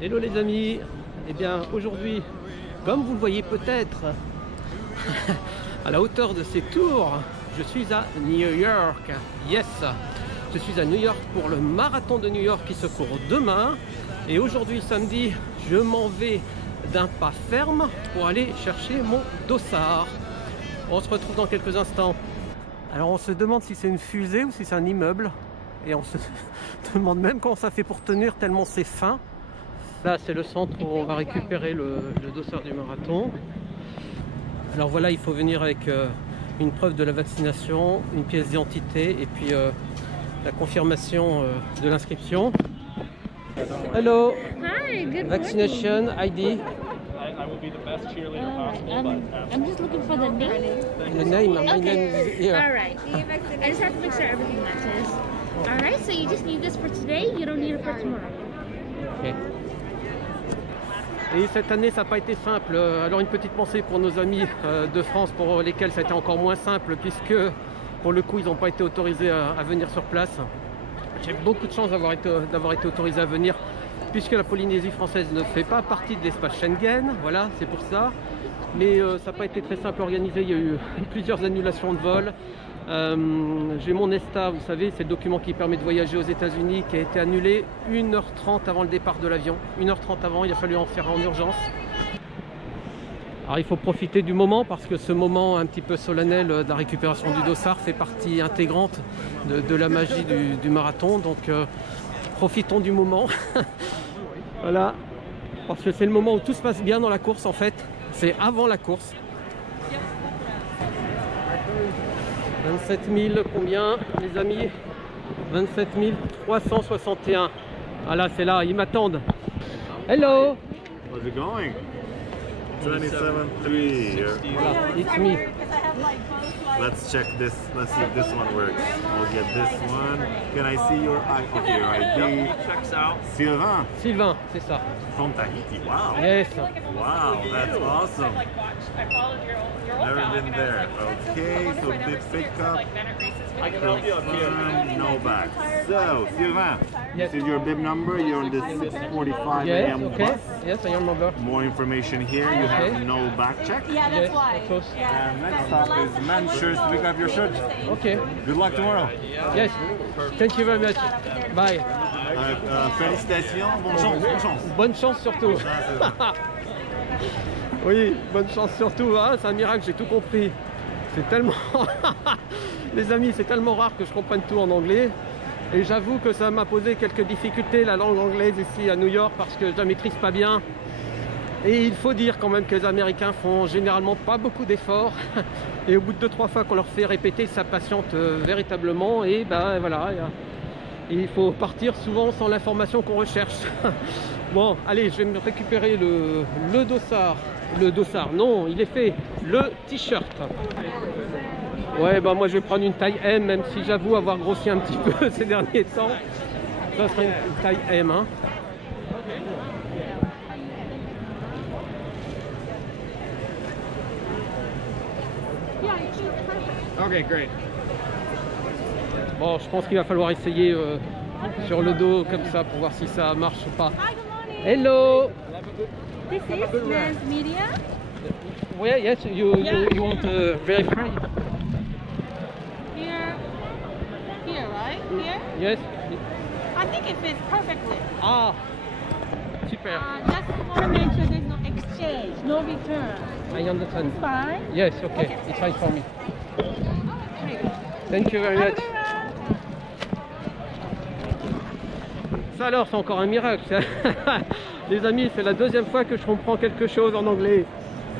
Hello les amis, eh bien aujourd'hui, comme vous le voyez peut-être, à la hauteur de ces tours, je suis à New York. Yes, je suis à New York pour le marathon de New York qui se court demain. Et aujourd'hui samedi, je m'en vais d'un pas ferme pour aller chercher mon dossard. On se retrouve dans quelques instants. Alors on se demande si c'est une fusée ou si c'est un immeuble. Et on se demande même comment ça fait pour tenir tellement c'est fin. Là c'est le centre où on va récupérer le dossard du marathon. Alors voilà, il faut venir avec une preuve de la vaccination, une pièce d'identité et puis la confirmation de l'inscription. Hello. Hi, good Vaccination ID. I will be the best cheerleader possible, I'm just looking for the name. The name, my Okay. name is here. All right. I just have to make sure everything matches. All right. So you just need this for today. You don't need it for tomorrow. Okay. Et cette année ça n'a pas été simple, alors une petite pensée pour nos amis de France pour lesquels ça a été encore moins simple puisque pour le coup ils n'ont pas été autorisés à venir sur place. J'ai beaucoup de chance d'avoir été autorisé à venir puisque la Polynésie française ne fait pas partie de l'espace Schengen, voilà c'est pour ça. Mais ça n'a pas été très simple à organiser, il y a eu plusieurs annulations de vol. J'ai mon ESTA, vous savez, c'est le document qui permet de voyager aux États-Unis qui a été annulé 1h30 avant le départ de l'avion. 1h30 avant, il a fallu en faire en urgence. Alors il faut profiter du moment parce que ce moment un petit peu solennel de la récupération du dossard fait partie intégrante de la magie du marathon. Donc profitons du moment. Voilà, parce que c'est le moment où tout se passe bien dans la course en fait. C'est avant la course. 27 000 combien les amis? 27 361. Ah là c'est là, ils m'attendent. Hello. How's it going? 27.3. Voilà, it's me. Let's check this. Let's see if this one works. I'll get this one. Can I see your ID? checks out. Sylvain Sylvain, c'est ça. from Tahiti. Wow. Yes. Wow, that's awesome. Never been there. Okay, so big pickup. Confirm, no back. So, Sylvain, Yes. this is your bib number. You're on the 6:45 Yes, a.m. okay. bus. Yes, I remember. More information here. You have Okay. no back check. Yeah, that's Yes, why. of course. And next stop is Manchurch to pick up your shirt. Okay. Good luck tomorrow. Yes. Thank you very much. Bye. Félicitations, bonne chance, bonne chance. Bonne chance surtout. Oui, bonne chance surtout. Ah, c'est un miracle, j'ai tout compris. C'est tellement... Les amis, c'est tellement rare que je comprenne tout en anglais. Et j'avoue que ça m'a posé quelques difficultés, la langue anglaise ici à New York, parce que je la maîtrise pas bien. Et il faut dire quand même que les Américains font généralement pas beaucoup d'efforts. Et au bout de 2-3 fois qu'on leur fait répéter, ça patiente véritablement. Et ben voilà, il faut partir souvent sans l'information qu'on recherche. Bon, allez, je vais me récupérer le dossard. Le dossard, non, il est fait. Le t-shirt. Ouais, bah moi je vais prendre une taille M, même si j'avoue avoir grossi un petit peu ces derniers temps. Ça serait une taille M, hein. Okay, great. Bon, je pense qu'il va falloir essayer sur le dos comme ça pour voir si ça marche ou pas. Hi, good morning. Hello. This is Men's Media. Ouais, yes, you want verify? Here, right? Here? Yes. I think it fits perfectly. Ah, super. Just want to make sure there's no exchange, no return. I understand. Fine. Yes, okay, it's fine for me. Thank you very Have a much. good run. Ça alors, c'est encore un miracle. Ça. Les amis, c'est la deuxième fois que je comprends quelque chose en anglais.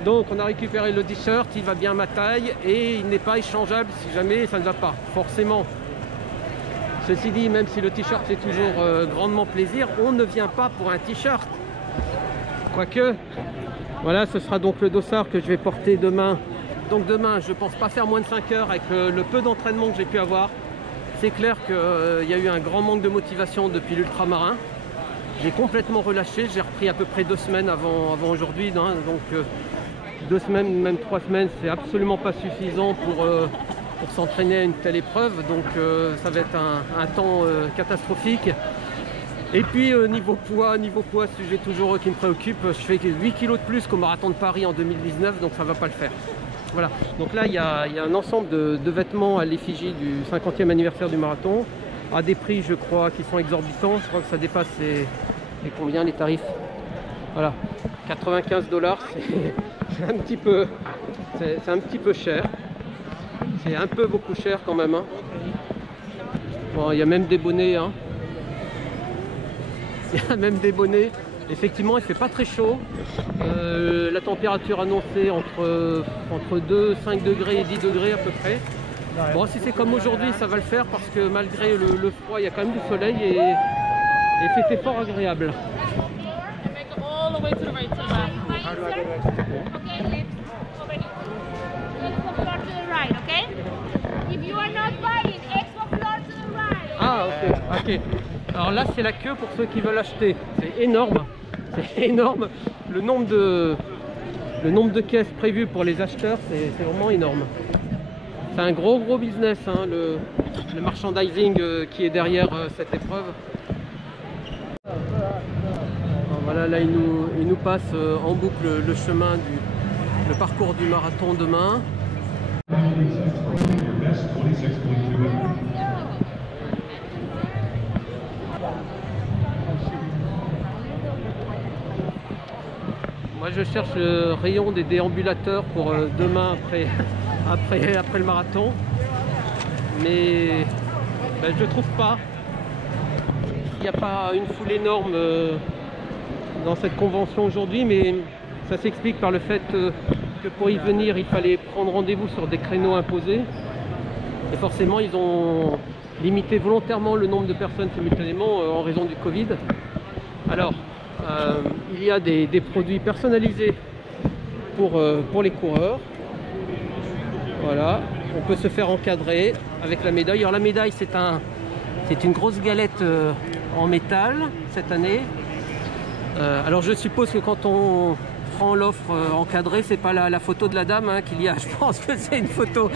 Donc, on a récupéré le t-shirt, il va bien à ma taille et il n'est pas échangeable si jamais ça ne va pas, forcément. Ceci dit, même si le t-shirt fait toujours grandement plaisir, on ne vient pas pour un t-shirt. Quoique, voilà, ce sera donc le dossard que je vais porter demain. Donc demain, je ne pense pas faire moins de 5 heures avec le peu d'entraînement que j'ai pu avoir. C'est clair qu'il y a eu un grand manque de motivation depuis l'ultramarin. J'ai complètement relâché, j'ai repris à peu près 2 semaines avant aujourd'hui. Hein, donc 2 semaines, même 3 semaines, c'est absolument pas suffisant pour s'entraîner à une telle épreuve. Donc ça va être un temps catastrophique. Et puis niveau poids, sujet toujours qui me préoccupe, je fais 8 kg de plus qu'au marathon de Paris en 2019, donc ça va pas le faire. Voilà, donc là il y a un ensemble de vêtements à l'effigie du 50e anniversaire du marathon, à des prix je crois qui sont exorbitants, je crois que ça dépasse les combien les tarifs. Voilà, 95 $, c'est un petit peu cher, c'est un peu beaucoup cher quand même, hein. Bon, il y a même des bonnets, hein. Il y a même des bonnets. Effectivement, il fait pas très chaud. La température annoncée entre 2, 5 degrés et 10 degrés à peu près. Bon, si c'est comme aujourd'hui, ça va le faire parce que malgré le froid, il y a quand même du soleil et c'était fort agréable. Ah, ok. Alors là, c'est la queue pour ceux qui veulent acheter. C'est énorme. C'est énorme. Le nombre de caisses prévues pour les acheteurs, c'est vraiment énorme. C'est un gros business, hein, le merchandising qui est derrière cette épreuve. Alors voilà, là, il nous passe en boucle le chemin le parcours du marathon demain. Moi je cherche le rayon des déambulateurs pour demain après le marathon, mais ben, je ne trouve pas. Il n'y a pas une foule énorme dans cette convention aujourd'hui, mais ça s'explique par le fait que pour y venir il fallait prendre rendez-vous sur des créneaux imposés, et forcément ils ont limité volontairement le nombre de personnes simultanément en raison du Covid. Alors il y a des produits personnalisés pour les coureurs. Voilà, on peut se faire encadrer avec la médaille. Alors la médaille, c'est une grosse galette en métal cette année. Alors je suppose que quand on prend l'offre encadrée, c'est pas la photo de la dame hein, qu'il y a. Je pense que c'est une photo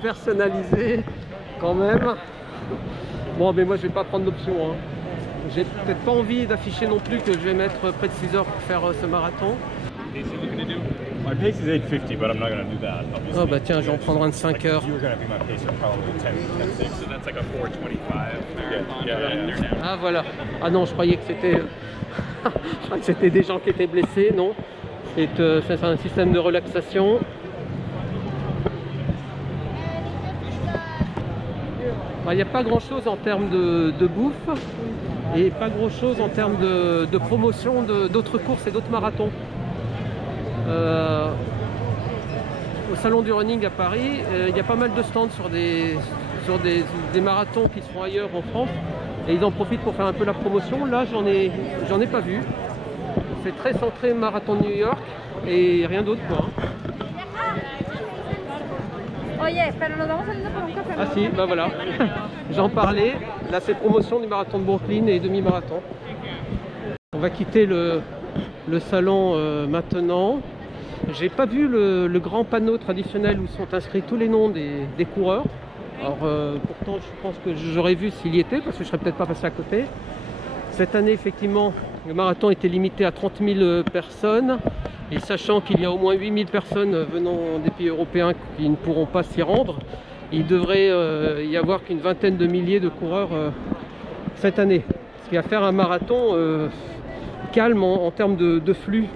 personnalisée quand même. Bon, mais moi je vais pas prendre l'option. Hein. J'ai peut-être pas envie d'afficher non plus que je vais mettre près de 6 heures pour faire ce marathon. My pace is 8:50, but I'm not going to do that. Obviously. Oh bah tiens, je vais en prendre un de 5 heures. You were going to be my pacer probably 10:6, so that's like a 4:25 marathon. Ah voilà. Ah non, je croyais que c'était je croyais que c'était des gens qui étaient blessés, non. C'est un système de relaxation. Il n'y a pas grand chose en termes de bouffe et pas grand chose en termes de promotion d'autres courses et d'autres marathons. Au salon du running à Paris, il y a pas mal de stands sur des marathons qui sont ailleurs en France et ils en profitent pour faire un peu la promotion. Là j'en ai pas vu. C'est très centré marathon de New York et rien d'autre quoi. Ah si, bah voilà, j'en parlais, là c'est promotion du marathon de Brooklyn et demi-marathon. On va quitter le salon maintenant. J'ai pas vu le grand panneau traditionnel où sont inscrits tous les noms des coureurs. Alors pourtant je pense que j'aurais vu s'il y était parce que je serais peut-être pas passé à côté. Cette année effectivement le marathon était limité à 30 000 personnes. Et sachant qu'il y a au moins 8000 personnes venant des pays européens qui ne pourront pas s'y rendre, il devrait y avoir qu'une vingtaine de milliers de coureurs cette année. Ce qui va faire un marathon calme en termes de flux.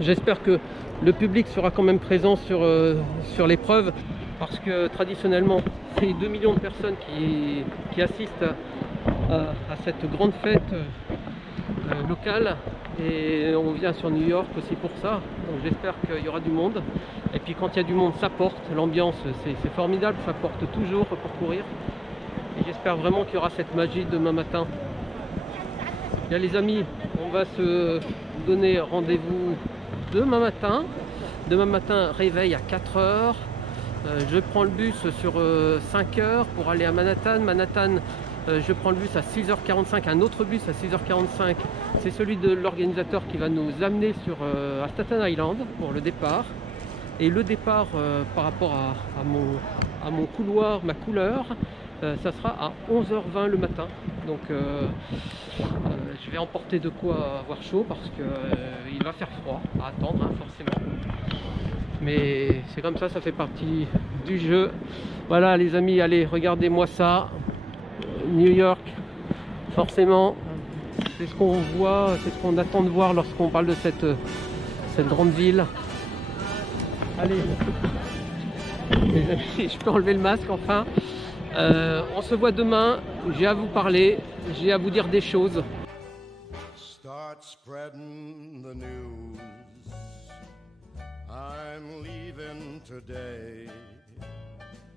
J'espère que le public sera quand même présent sur l'épreuve parce que traditionnellement, c'est 2 millions de personnes qui assistent à cette grande fête locale. Et on vient sur New York aussi pour ça, donc j'espère qu'il y aura du monde. Et puis quand il y a du monde, ça porte, l'ambiance c'est formidable, ça porte toujours pour courir. Et j'espère vraiment qu'il y aura cette magie demain matin. Bien les amis, on va se donner rendez-vous demain matin. Demain matin, réveil à 4 heures. Je prends le bus sur 5 heures pour aller à Manhattan. Je prends le bus à 6h45, un autre bus à 6h45, c'est celui de l'organisateur qui va nous amener à Staten Island pour le départ. Et le départ par rapport à mon couloir, ma couleur, ça sera à 11h20 le matin. Donc Je vais emporter de quoi avoir chaud parce que il va faire froid à attendre, hein, forcément. Mais c'est comme ça fait partie du jeu. Voilà les amis, allez, regardez-moi ça. New York, forcément, c'est ce qu'on voit, c'est ce qu'on attend de voir lorsqu'on parle de cette grande ville. Allez, les amis, je peux enlever le masque enfin. On se voit demain, j'ai à vous parler, j'ai à vous dire des choses. Start spreading the news. I'm leaving today.